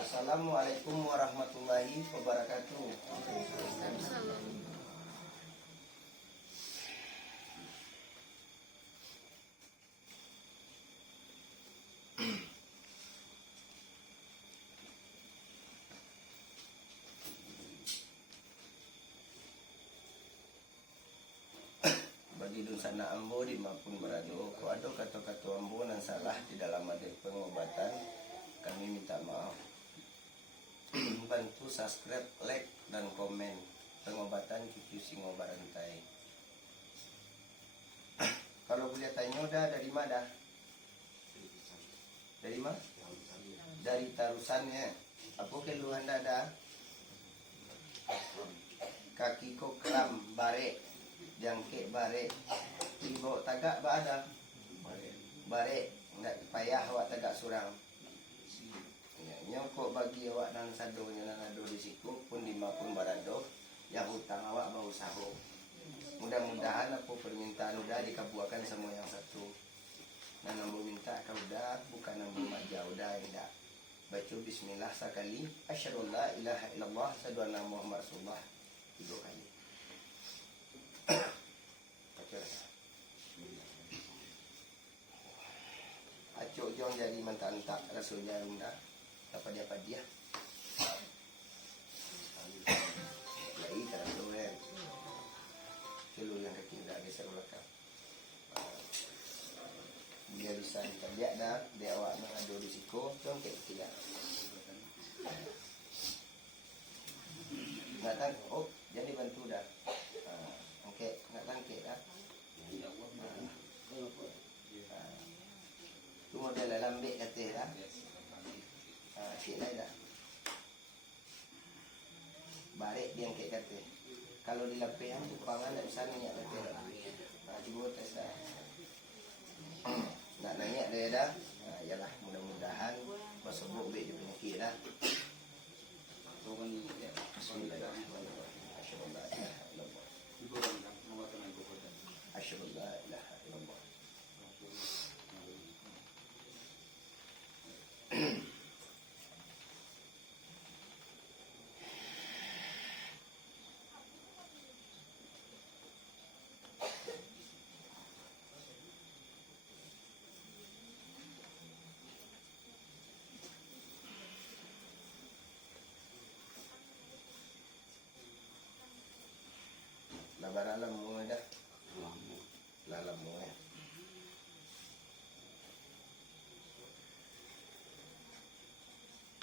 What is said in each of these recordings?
Assalamualaikum warahmatullahi wabarakatuh. Bagi dosana ambo di maupun berado, kalau ada kata-kata ambo yang salah di dalam ada pengobatan, kami minta maaf. Bantu subscribe, like, dan komen pengobatan cucu singo barantai. Kalau boleh tanya, udah dari mana? Dari mana? Dari tarusannya. Apa keluhan dada? Kaki ko kram, bare, jangkik bare. Ibu tagak ba ada? Bare, nggak payah awak tagak surang. Nyokok bagi awak dan sadonya dan ado risiko pun lima pun barado yang hutang awak bau saho. Mudah-mudahan apa permintaan udah dikabulkan semua yang satu. Dan nambu minta kau udah bukan nambu maja udah enggak. Baca bismillah sekali, asyhadu la ilaha illallah, asyhadu anna muhammad rasulullah 3 kali. Baca. Acok jong jadi mentantak rasulnya unda. Apa dia? Lagi tak tahu kan. Kelu yang kaki dah ada serulakam. Dia bisa lihat dah, dia awak mengadu risiko, jongkek tidak. Nak tang, oh jadi bantu dah. Okey, nak tangkek dah. Tu model lambik kata dah. Cik lain dah. Barik dia angkat kata. Kalau di lapihan tu pangan tak bisa nanyak kata. Cuba tes dah. Nak nanyak dia dah. Yalah, mudah-mudahan bersebut baik dia penyakit dah. Bismillahirrahmanirrahim. Asyhadu an la ilaha illallah. Asyhadu an la ilaha illallah. Laban alam mo dah. Lalam mo eh.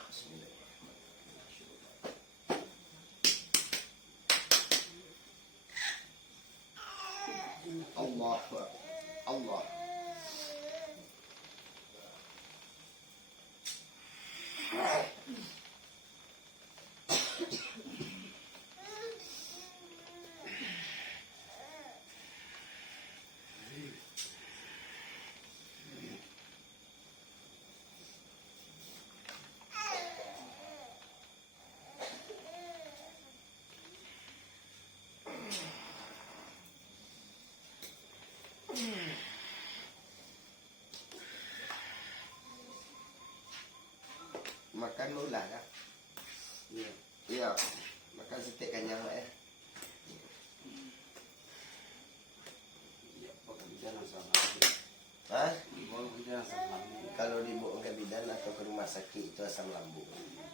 Bismillahirrahmanirrahim. Allah. Allah. Makan mula kan? Ya. Ya. Makan setik kanyang lah ya. Ya, pakai bidan sama. Hah? Dibawa bidan sama. Kalau dibawa ke bidan atau ke rumah sakit itu asam lambung.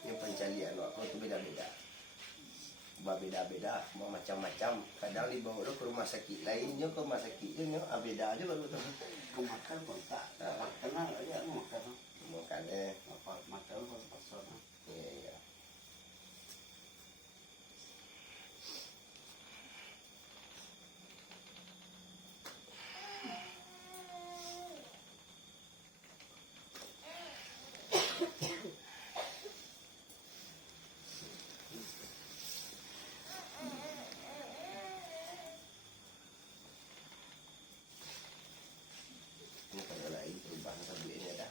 Yang pencarian waktu itu beda-beda. Beda-beda, macam-macam. Kadang dibawa ke rumah sakit lainnya, ke rumah sakit itu beda aja baru tahu. Makan pun tak. Makan aja makan. Makan apa makan pun pasal. Iya. Ini kalau lain perubahan sabuknya dah.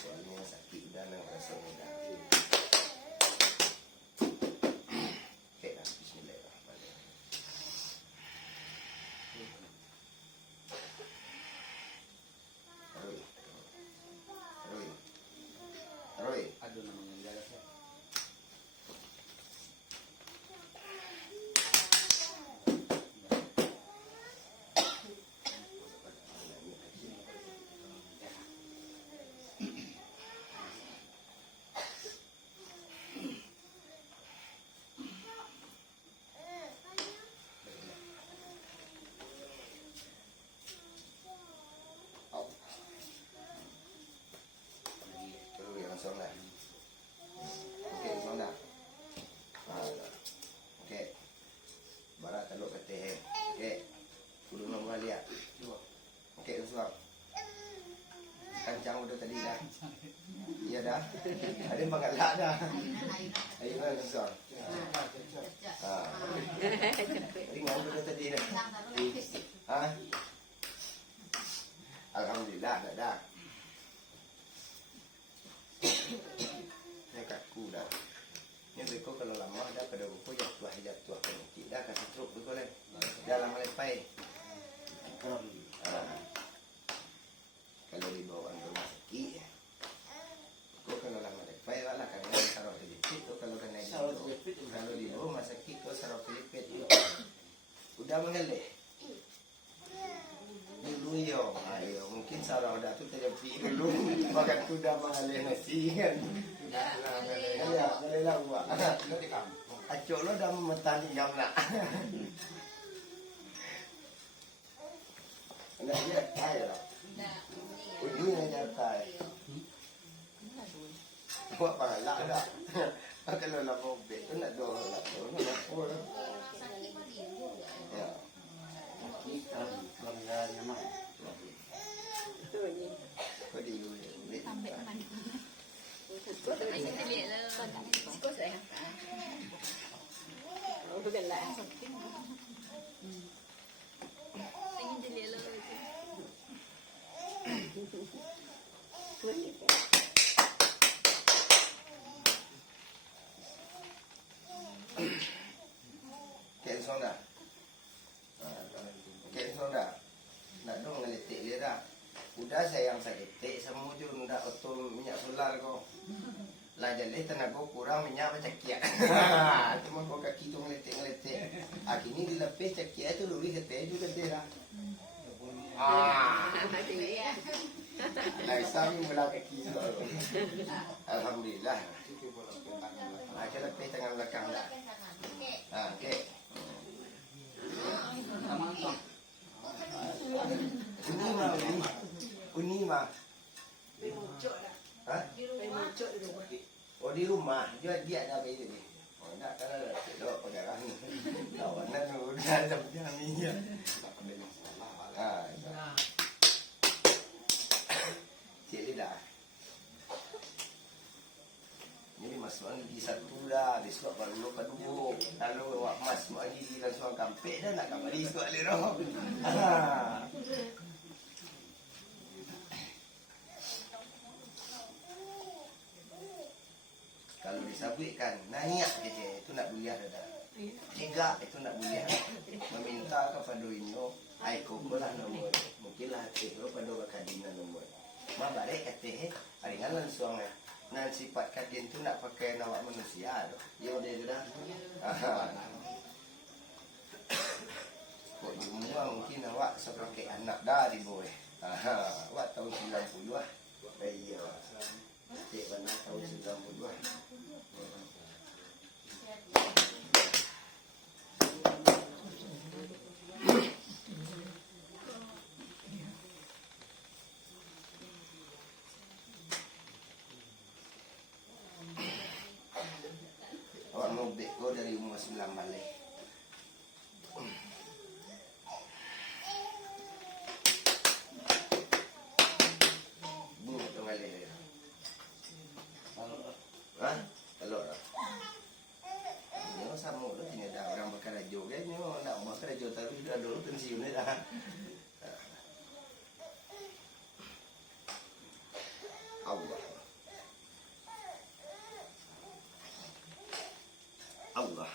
Soalnya sakit dan Okey, sonda. Okey. Barat taluk ke teh. Okey. Kudu nombor lihat. Okey, usah. Kancang udah tadi dah. Iya dah. Ada pengalak dah. Ayo lah usah. Tadi ngau udah tadi dah. Ha? Alhamdulillah dah. Saya kaku dah. Ni beko kalau lama dah pada buku jatuh penyakit dah kasih truk beko lah. Dah lama lepai. Kalau dibawa ke rumah sakit, kau kalau lama lepai lah kan saraf kelipit. Kalau kena kalau dibawa rumah sakit kau saraf kelipit. Udah mengalir. Dulu yo, ayo mungkin saraf dah tu terjepit dulu. Makan kuda mengalir nasi kan. Ya, boleh lah buat. Acok lo dah memetan jam nak. Nak dia kaya lah. Ujungnya nyatai. Buat pangalak dah. Kalau nak mobil tu nak doh lah. Ya. Kita banggaannya mah. Kau di dulu. Sampai ke mana? Anh sẽ liệt lên. Có sẽ hả? Tôi gần lại. Anh sẽ liệt lên. Kẹn xong dah. Kẹn xong dah. Nak dong ngeletik dia dah. Udah sayang saya letik semua je udah auto minyak solar kau. Lah jadi tenaga kurang minyak macam kiat. Cuma kau kaki tu ngeletik. Kini dilepis cakiat tu luri ketek juga dia dah. Lah isam belah kaki tu. Alhamdulillah. Kita lepis tangan belakang dah. Okey. Uni mah. Ha? Oh di rumah. Dia ada apa itu ni? Oh nak kalau tidak pegang ni. Lawan nak udah macam ni ya. Cik lidah. Jadi masuk lagi satu dah, besok baru lo kedua. Lalu awak masuk lagi langsung kampek dah nak kembali esok lagi roh. Kalau disabitkan, naik je itu nak buliah dah. Tiga itu nak buliah. Meminta kepada Inyo, ai koko lah nombor. Mungkinlah hati lo pada bakadina nombor. Ma balik kata aringan langsung nan sifat kadin tu nak pakai nawak manusia tu. Ya dia sudah. Kok semua mungkin awak sebagai anak dah di boy. Awak tahun 90 lah. Iya. Cik mana tahun 90 lah. Awak mau beko dari umur 9 balik. Bunga tu balik. Ha? Telur lah. Ini sama tu ini ada orang bakar rajo kan. Ini nak bakar rajo tapi dah dulu pensiun ni dah. Allah. Allah.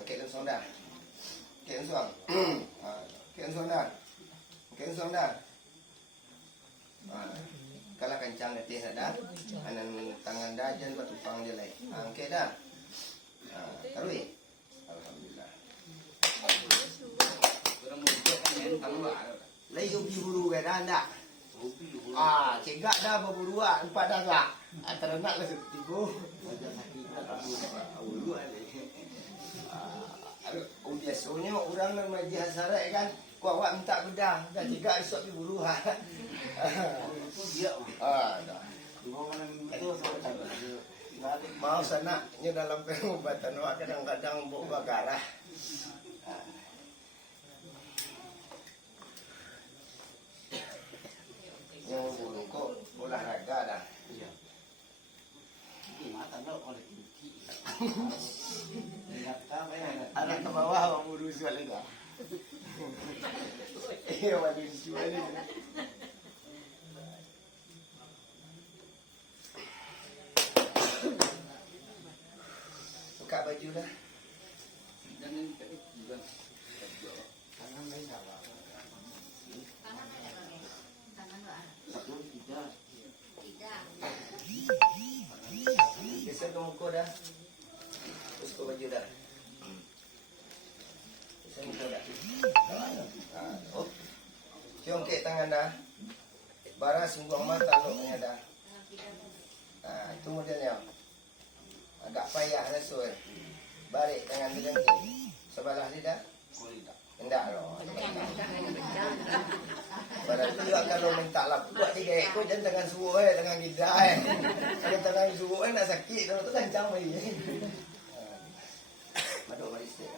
Okey, langsung dah. Ken suang. Ken suang dah. Ken suang dah. Kalau kencang letih dah. Anan tangan dah jangan patupang dia lai. Angkat dah. Tarui. Alhamdulillah. Orang muda kan yang tambah. Lai ubi bulu ke dah anda. Ubi dulu. Cegak dah berbulu empat dah tak. Antara nak lah setipu. Wajah sakit. Bulu ada. Biasanya orang nak maji hasarat kan, kuat-kuat minta bedah, dah cegak esok di bulu ha. Itu dia. Dah. Dua orang itu sama. Mau sanaknya dalam pengobatan wak kadang-kadang bawa garah. Yang bulu kok olahraga dah. Iya. Ini mata dok oleh tinggi. Lihat apa ya? Anak ke bawah orang bulu suat lagi. Waduh jual ni. Buka baju dah. Jangan juga. Tangan tidak. Satu tidak. Kisah ke muka dah. Terus ke baju dah. Kisah muka dah. Oh. Ciongkek tangan dah. Bara singgung mata loknya dah. Itu modelnya. Agak payah rasul. Balik tangan dia jengkik. Sebelah dia dah. Kuliah. Hendak loh. Pada tu juga kalau minta lah buat 3 ekor jangan tangan suruh tangan gida Kalau tangan suruh nak sakit kalau tu kencang lagi. Maduk mari sikit.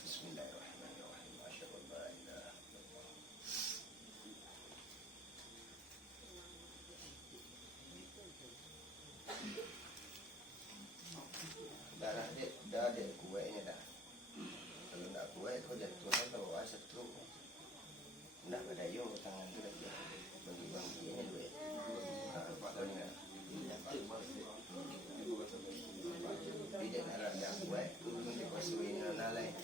Bismillahirrahmanirrahim. Masyaallah. Darah dia dah ada kuatnya dah. Kalau nak kuat kau jatuh kan bawa setrum. Nak berdaya tangan tu lagi. Bagi-bagi ini duit. Kau ni nak. Tidak nak dah kuat. Mungkin kuasa ini nak lain.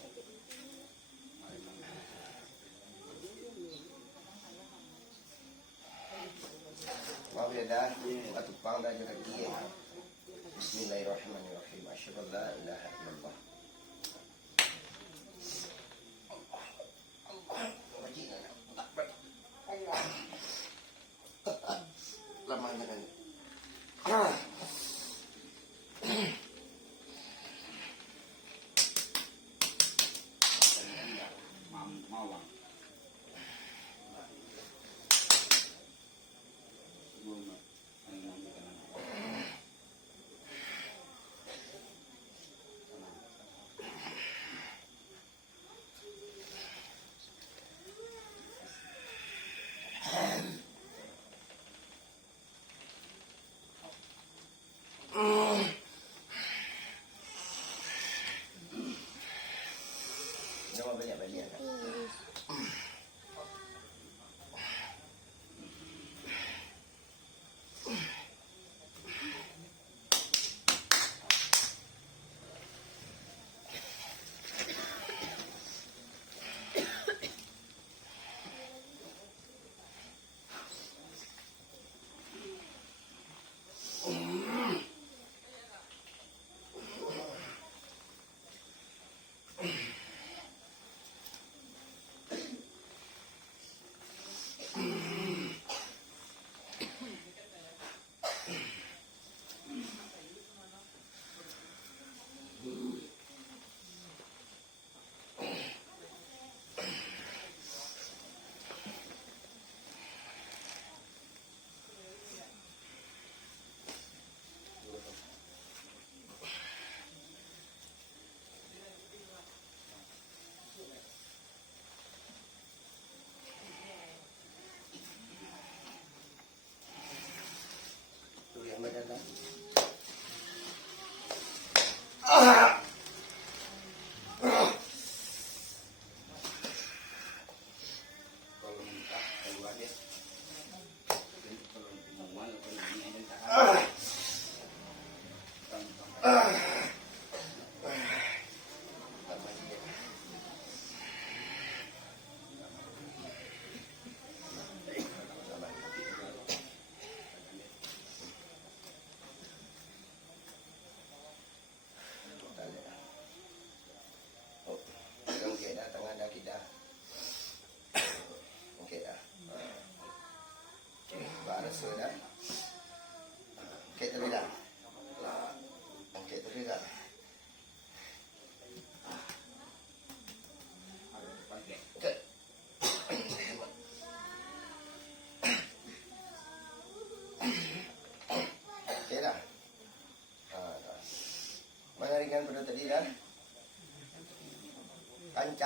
Maaf ya dah. Batu pang dah jadi lagi. Bismillahirrahmanirrahim. Asyhadu an la ilaha illallah. Lama jangan. Mawang.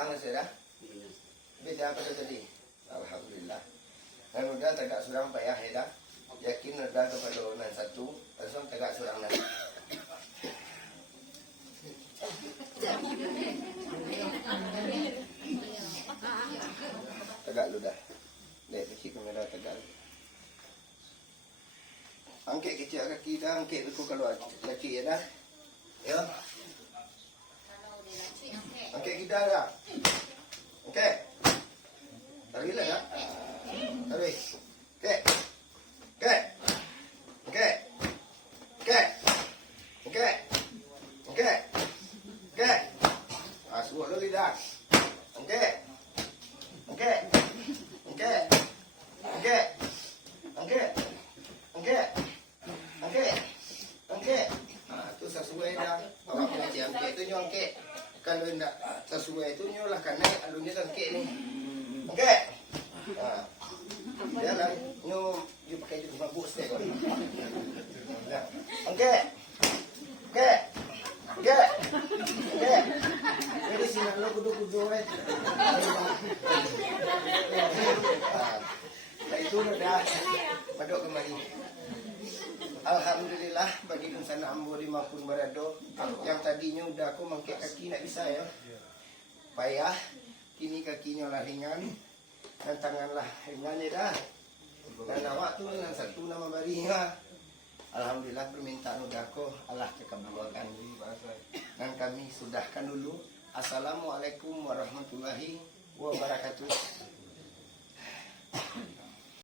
Bintang saya dah. Bintang pada tadi. Alhamdulillah. Dan udah tegak surang payah ya dah. Yakin udah kepada orang satu. Langsung tegak surang dah. Tegak lu dah. Lihat kecil kamera tegak. Angkat kecil kaki dah. Angkat tu kalau laki ya dah. Ya. Angkat kita dah. Okey. Tarik lah dah. Tarik. Okey. Okey. Okey. Okey. Okey. Okey. Okey. Suruh dulu dah. Okey. Okey. Okey. Okey. Okey. Okey. Okey. Okey. Tu sesuai dah. Awak pengaji angkat tu nyo angkat. Kalau tidak sesuai tu nyo lah kan naik alunya angkat ni. Okey. Dia lah nyo dia pakai dia mabuk stek kau. Okey. Okey. Okey. Okey. Jadi sini lo kudu-kudu itu dah padok kembali. Alhamdulillah bagi insana ambo di maupun barado yang tadinya udah aku mangkek kaki nak bisa ya. Payah kini kakinya lah ringan dan tangan lah ringan ya dah. Dan awak tu dengan satu nama barinya. Alhamdulillah permintaan udah aku Allah terkabulkan. Dan kami sudahkan dulu. Assalamualaikum warahmatullahi wabarakatuh.